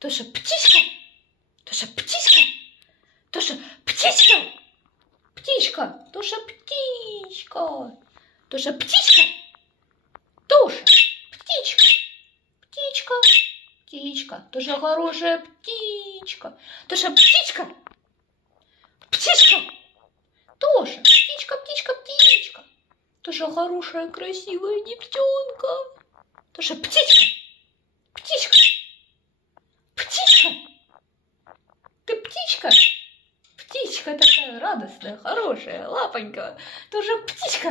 Тоша, птичка. Тоша, птичка. Тоша, птичка. Птичка. Тоша, птичка. Тоша, птичка. Тоша, птичка. Птичка. Птичка. Тоша, хорошая птичка. Тоша, птичка. Птичка. Тоша, птичка, птичка, птичка. Тоша, хорошая, красивая девчонка. Тоша, птичка. Птичка. Птичка. Ты птичка? Птичка такая радостная, хорошая, лапонька. Тоже птичка.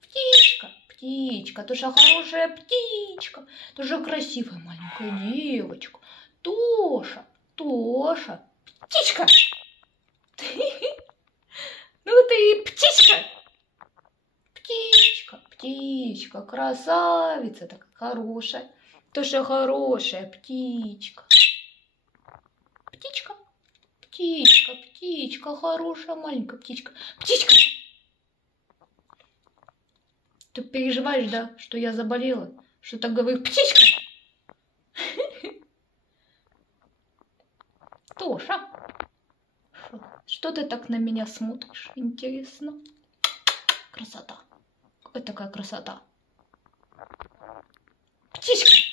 Птичка. Птичка. Тоже хорошая птичка. Тоже красивая маленькая девочка. Тоша. Тоша. Птичка. Ну ты птичка. Птичка. Птичка. Красавица такая хорошая. Тоша хорошая птичка. Птичка. Птичка, птичка, хорошая маленькая птичка. Птичка! Ты переживаешь, да, что я заболела? Что так говорю? Птичка! Тоша, что ты так на меня смотришь? Интересно. Красота. Какая такая красота. Птичка!